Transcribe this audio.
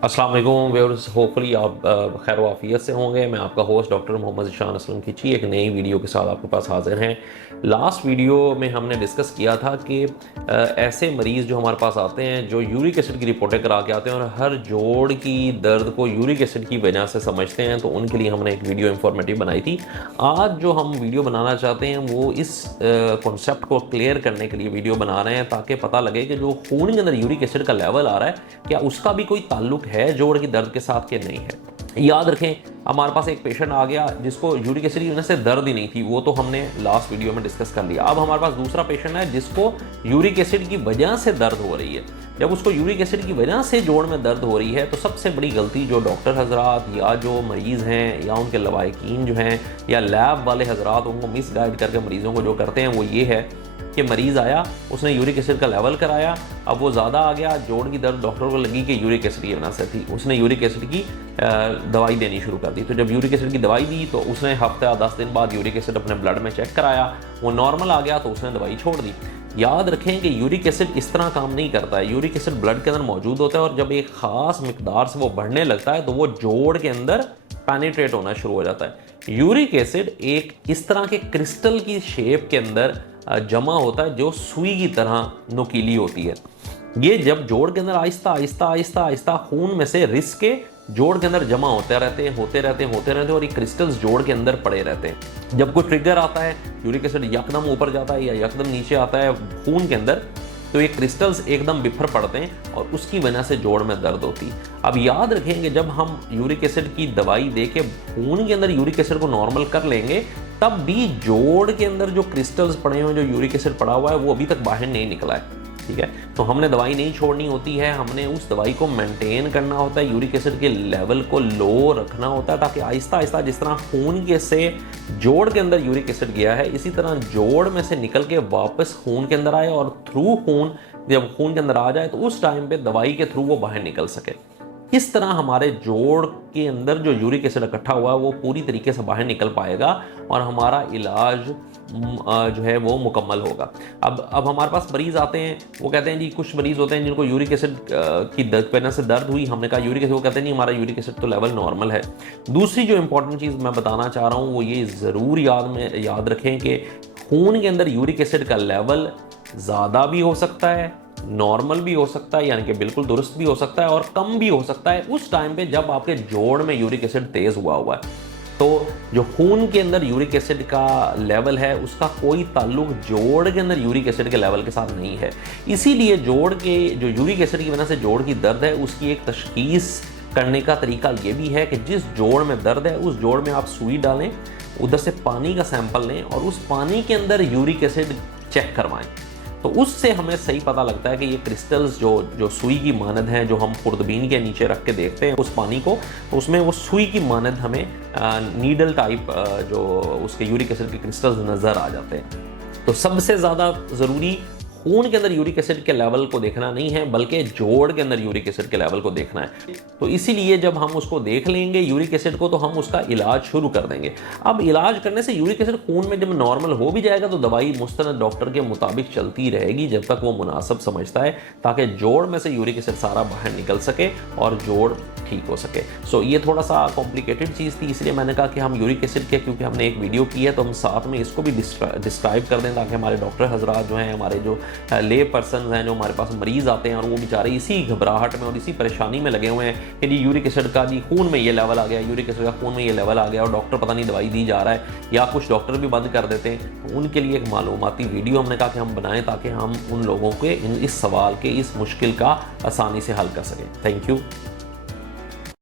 अस्सलाम वालेकुम viewers, hopefully आप खैर वाफियत से होंगे। मैं आपका होस्ट डॉक्टर मोहम्मद ज़ीशान असलम खिची एक नई वीडियो के साथ आपके पास हाजिर हैं। लास्ट वीडियो में हमने डिस्कस किया था कि ऐसे मरीज़ जो हमारे पास आते हैं जो यूरिक एसिड की रिपोर्टें करा के आते हैं और हर जोड़ की दर्द को यूरिक एसिड की वजह से समझते हैं, तो उनके लिए हमने एक वीडियो इंफॉर्मेटिव बनाई थी। आज जो हम वीडियो बनाना चाहते हैं वो इस कॉन्सेप्ट को क्लियर करने के लिए वीडियो बना रहे हैं, ताकि पता लगे कि जो खून के अंदर यूरिक एसिड का लेवल आ रहा है क्या उसका भी कोई ताल्लुक है जोड़ की दर्द के साथ कि नहीं है। याद रखें, हमारे पास एक पेशेंट आ गया जिसको यूरिक एसिड की वजह से दर्द ही नहीं थी, वो तो हमने लास्ट वीडियो में डिस्कस कर लिया। अब हमारे पास दूसरा पेशेंट है जिसको यूरिक एसिड की वजह से दर्द हो रही है। जब उसको यूरिक एसिड की वजह से जोड़ में दर्द हो रही है तो सबसे बड़ी गलती जो डॉक्टर हजरात या जो मरीज़ हैं या उनके लवाकिन जो हैं या लैब वाले हजरात उनको मिस गाइड करके मरीज़ों को जो करते हैं वो ये है कि मरीज़ आया, उसने यूरिक एसिड का लेवल कराया, अब वो ज़्यादा आ गया, जोड़ की दर्द डॉक्टर को लगी कि यूरिक एसिड की वजह से थी, उसने यूरिक एसिड की दवाई देनी शुरू कर दी। तो जब यूरिक एसिड की दवाई दी तो उसने हफ्ते या 10 दिन बाद यूरिक एसिड अपने ब्लड में चेक कराया, वो नॉर्मल आ गया तो उसने दवाई छोड़ दी। याद रखें कि यूरिक एसिड इस तरह काम नहीं करता है। यूरिक एसिड ब्लड के अंदर मौजूद होता है और जब एक ख़ास मिकदार से वो बढ़ने लगता है तो वो जोड़ के अंदर पेनिट्रेट होना शुरू हो जाता है। यूरिक एसिड एक इस तरह के क्रिस्टल की शेप के अंदर जमा होता है जो सुई की तरह नुकीली होती है। ये जब जोड़ के अंदर आहिस्ता आहिस्ता आहिस्ता आहिस्ता खून में से रिस के जोड़ के अंदर जमा होते रहते हैं और ये क्रिस्टल्स जोड़ के अंदर पड़े रहते हैं। जब कोई ट्रिगर आता है, यूरिक एसिड यकदम ऊपर जाता है या यकदम नीचे आता है खून के अंदर, तो ये क्रिस्टल्स एकदम बिफर पड़ते हैं और उसकी वजह से जोड़ में दर्द होती है। अब याद रखेंगे, जब हम यूरिक एसिड की दवाई दे के खून के अंदर यूरिक एसिड को नॉर्मल कर लेंगे, तब भी जोड़ के अंदर जो क्रिस्टल्स पड़े हुए हैं, जो यूरिक एसिड पड़ा हुआ है, वो अभी तक बाहर नहीं निकला है। ठीक है, तो हमने दवाई नहीं छोड़नी होती है, हमने उस दवाई को मेंटेन करना होता है, यूरिक एसिड के लेवल को लो रखना होता है, ताकि आहिस्ता आहिस्ता जिस तरह खून के से जोड़ के अंदर यूरिक एसिड गया है, इसी तरह जोड़ में से निकल के वापस खून के अंदर आए और थ्रू खून जब खून के अंदर आ जाए तो उस टाइम पे दवाई के थ्रू वो बाहर निकल सके। इस तरह हमारे जोड़ के अंदर जो यूरिक एसिड इकट्ठा हुआ है वो पूरी तरीके से बाहर निकल पाएगा और हमारा इलाज जो है वो मुकम्मल होगा। अब हमारे पास मरीज़ आते हैं, वो कहते हैं जी, कुछ मरीज़ होते हैं जिनको यूरिक एसिड की वजह से दर्द हुई, हमने कहा यूरिक एसिड, वो कहते हैं नहीं हमारा यूरिक एसिड तो लेवल नॉर्मल है। दूसरी जो इंपॉर्टेंट चीज़ मैं बताना चाह रहा हूँ वो ये ज़रूर याद रखें कि खून के अंदर यूरिक एसिड का लेवल ज़्यादा भी हो सकता है, नॉर्मल भी हो सकता है, यानी कि बिल्कुल दुरुस्त भी हो सकता है, और कम भी हो सकता है उस टाइम पे जब आपके जोड़ में यूरिक एसिड तेज़ हुआ है। तो जो खून के अंदर यूरिक एसिड का लेवल है उसका कोई ताल्लुक जोड़ के अंदर यूरिक एसिड के लेवल के साथ नहीं है। इसीलिए जोड़ के जो यूरिक एसिड की वजह से जोड़ की दर्द है उसकी एक तशखीस करने का तरीका ये भी है कि जिस जोड़ में दर्द है उस जोड़ में आप सुई डालें, उधर से पानी का सैंपल लें और उस पानी के अंदर यूरिक एसिड चेक करवाएं। तो उससे हमें सही पता लगता है कि ये क्रिस्टल्स जो सुई की मानद हैं, जो हम खुर्दबीन के नीचे रख के देखते हैं उस पानी को, तो उसमें वो सुई की मानद हमें नीडल टाइप जो उसके यूरिक एसिड के क्रिस्टल्स नज़र आ जाते हैं। तो सबसे ज़्यादा ज़रूरी खून के अंदर यूरिक एसिड के लेवल को देखना नहीं है, बल्कि जोड़ के अंदर यूरिक एसिड के लेवल को देखना है। तो इसीलिए जब हम उसको देख लेंगे यूरिक एसिड को, तो हम उसका इलाज शुरू कर देंगे। अब इलाज करने से यूरिक एसिड खून में जब नॉर्मल हो भी जाएगा तो दवाई मुस्तनद डॉक्टर के मुताबिक चलती रहेगी जब तक वो मुनासिब समझता है, ताकि जोड़ में से यूरिक एसिड सारा बाहर निकल सके और जोड़ ठीक हो सके। सो ये थोड़ा सा कॉम्प्लिकेटेड चीज़ थी, इसलिए मैंने कहा कि हम यूरिक एसिड के, क्योंकि हमने एक वीडियो की है, तो हम साथ में इसको भी डिस्क्राइब कर दें, ताकि हमारे डॉक्टर हजरात जो हैं, हमारे जो ले पर्सन हैं, जो हमारे पास मरीज़ आते हैं और वो बेचारे इसी घबराहट में और इसी परेशानी में लगे हुए हैं कि जी यूरिक एसिड का जी खून में ये लेवल आ गया, यूरिक एसिड का खून में ये लेवल आ गया और डॉक्टर पता नहीं दवाई दी जा रहा है, या कुछ डॉक्टर भी बंद कर देते हैं। तो उनके लिए एक मालूमाती वीडियो हमने कहा कि हम बनाएं ताकि हम उन लोगों के इस सवाल के, इस मुश्किल का आसानी से हल कर सकें। Thank you.